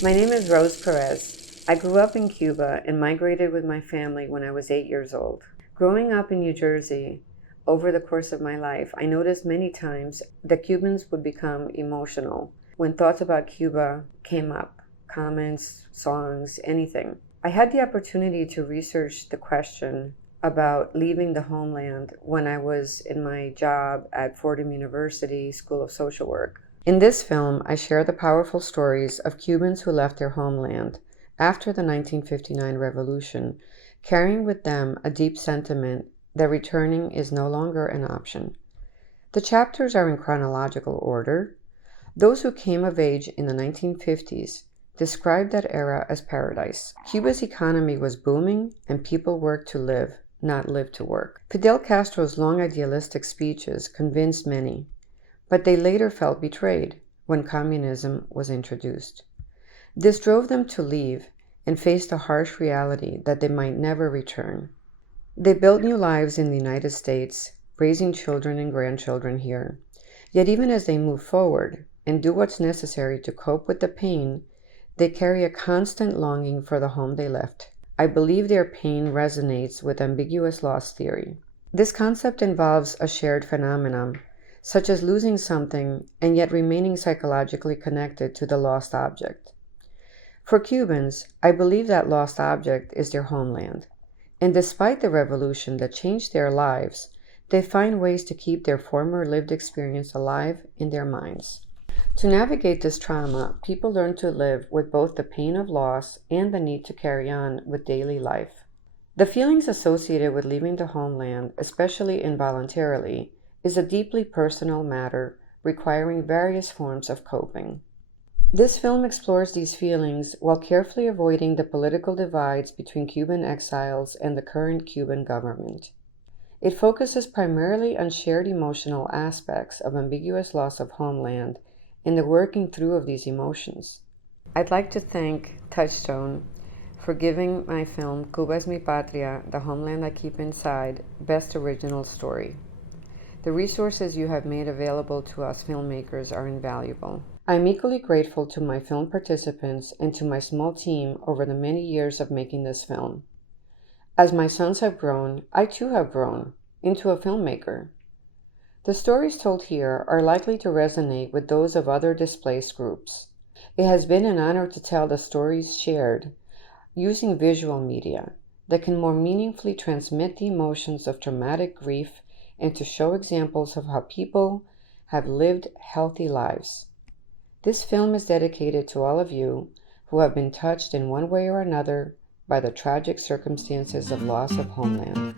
My name is Rose Perez. I grew up in Cuba and migrated with my family when I was 8 years old. Growing up in New Jersey, over the course of my life, I noticed many times that Cubans would become emotional when thoughts about Cuba came up, comments, songs, anything. I had the opportunity to research the question about leaving the homeland when I was in my job at Fordham University School of Social Work. In this film, I share the powerful stories of Cubans who left their homeland after the 1959 revolution, carrying with them a deep sentiment that returning is no longer an option. The chapters are in chronological order. Those who came of age in the 1950s described that era as paradise. Cuba's economy was booming and people worked to live, not live to work. Fidel Castro's long idealistic speeches convinced many, but they later felt betrayed when communism was introduced. This drove them to leave and face the harsh reality that they might never return. They built new lives in the United States, raising children and grandchildren here. Yet even as they move forward and do what's necessary to cope with the pain, they carry a constant longing for the home they left. I believe their pain resonates with ambiguous loss theory. This concept involves a shared phenomenon, such as losing something and yet remaining psychologically connected to the lost object. For Cubans, I believe that lost object is their homeland, and despite the revolution that changed their lives, they find ways to keep their former lived experience alive in their minds. To navigate this trauma, people learn to live with both the pain of loss and the need to carry on with daily life. The feelings associated with leaving the homeland, especially involuntarily, is a deeply personal matter requiring various forms of coping. This film explores these feelings while carefully avoiding the political divides between Cuban exiles and the current Cuban government. It focuses primarily on shared emotional aspects of ambiguous loss of homeland and the working through of these emotions. I'd like to thank Touchstone for giving my film Cuba Es Mi Patria, The Homeland I Keep Inside, Best Original Story. The resources you have made available to us filmmakers are invaluable. I'm equally grateful to my film participants and to my small team over the many years of making this film. As my sons have grown, I too have grown into a filmmaker. The stories told here are likely to resonate with those of other displaced groups. It has been an honor to tell the stories shared using visual media that can more meaningfully transmit the emotions of traumatic grief and to show examples of how people have lived healthy lives. This film is dedicated to all of you who have been touched in one way or another by the tragic circumstances of loss of homeland.